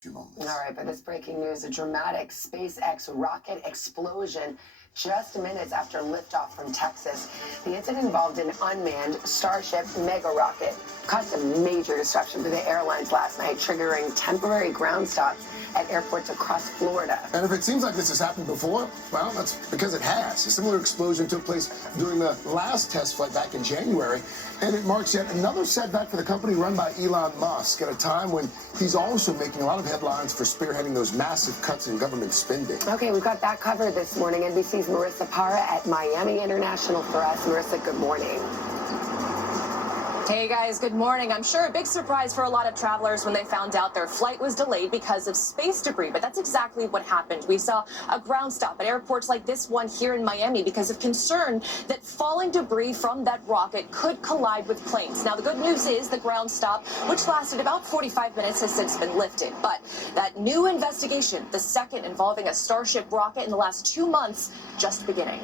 Few moments. All right, but this breaking news, a dramatic SpaceX rocket explosion just minutes after liftoff from Texas. The incident involved an unmanned Starship mega rocket. Caused a major disruption for the airlines last night, triggering temporary ground stops at airports across Florida. And if it seems like this has happened before, well, that's because it has. A similar explosion took place during the last test flight back in January, and it marks yet another setback for the company run by Elon Musk at a time when he's also making a lot of headlines for spearheading those massive cuts in government spending. Okay, we've got that covered this morning. NBC's Marissa Parra at Miami International for us. Marissa, good morning. Hey guys, good morning. I'm sure a big surprise for a lot of travelers when they found out their flight was delayed because of space debris, but that's exactly what happened. We saw a ground stop at airports like this one here in Miami because of concern that falling debris from that rocket could collide with planes. Now, the good news is the ground stop, which lasted about 45 minutes, has since been lifted. But that new investigation, the second involving a Starship rocket in the last 2 months, just beginning.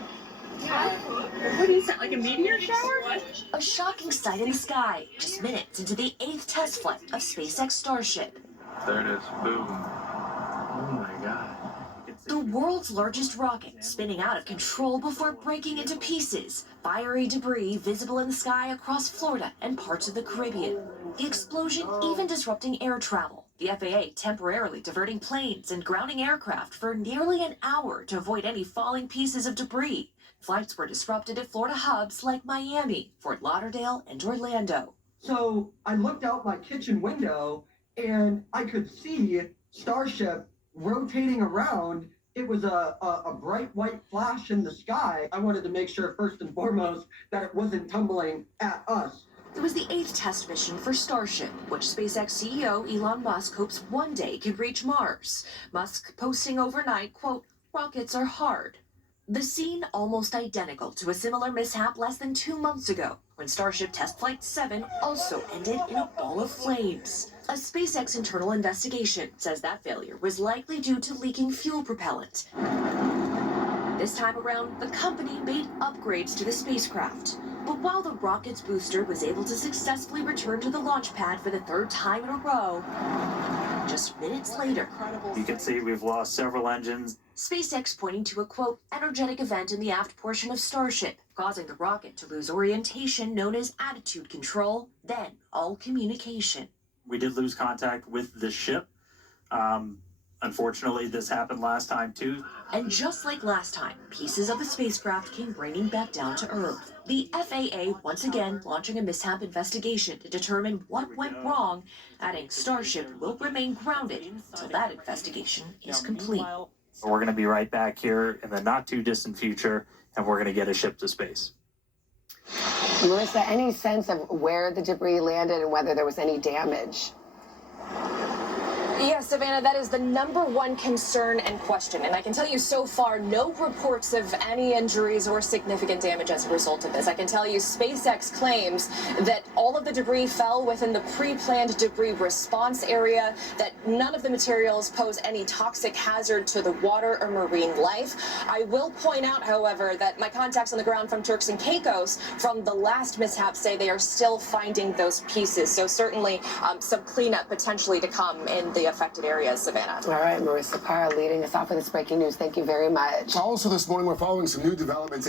What is that, like a meteor shower? A shocking sight in the sky, just minutes into the 8th test flight of SpaceX Starship. There it is. Boom. Oh my God. The world's largest rocket spinning out of control before breaking into pieces. Fiery debris visible in the sky across Florida and parts of the Caribbean. The explosion even disrupting air travel. The FAA temporarily diverting planes and grounding aircraft for nearly an hour to avoid any falling pieces of debris. Flights were disrupted at Florida hubs like Miami, Fort Lauderdale, and Orlando. So I looked out my kitchen window and I could see Starship rotating around. It was a bright white flash in the sky. I wanted to make sure first and foremost that it wasn't tumbling at us. It was the 8th test mission for Starship, which SpaceX CEO Elon Musk hopes one day could reach Mars. Musk posting overnight, quote, "Rockets are hard." The scene almost identical to a similar mishap less than 2 months ago, when Starship Test Flight 7 also ended in a ball of flames. A SpaceX internal investigation says that failure was likely due to leaking fuel propellant. This time around, the company made upgrades to the spacecraft. But while the rocket's booster was able to successfully return to the launch pad for the 3rd time in a row, just minutes later, you can see we've lost several engines. SpaceX pointing to a, quote, energetic event in the aft portion of Starship, causing the rocket to lose orientation known as attitude control, then all communication. We did lose contact with the ship. Unfortunately, this happened last time too. And just like last time, pieces of the spacecraft came raining back down to Earth. The FAA once again launching a mishap investigation to determine what went wrong, adding Starship will remain grounded until that investigation is complete. We're going to be right back here in the not too distant future, and we're going to get a ship to space. Marissa, any sense of where the debris landed and whether there was any damage? Yes, Savannah, that is the #1 concern and question. And I can tell you so far, no reports of any injuries or significant damage as a result of this. I can tell you SpaceX claims that all of the debris fell within the pre-planned debris response area, that none of the materials pose any toxic hazard to the water or marine life. I will point out, however, that my contacts on the ground from Turks and Caicos from the last mishap say they are still finding those pieces. So certainly some cleanup potentially to come in the affected areas, Savannah. All right, Marissa Parra leading us off with this breaking news. Thank you very much. Also this morning, we're following some new developments.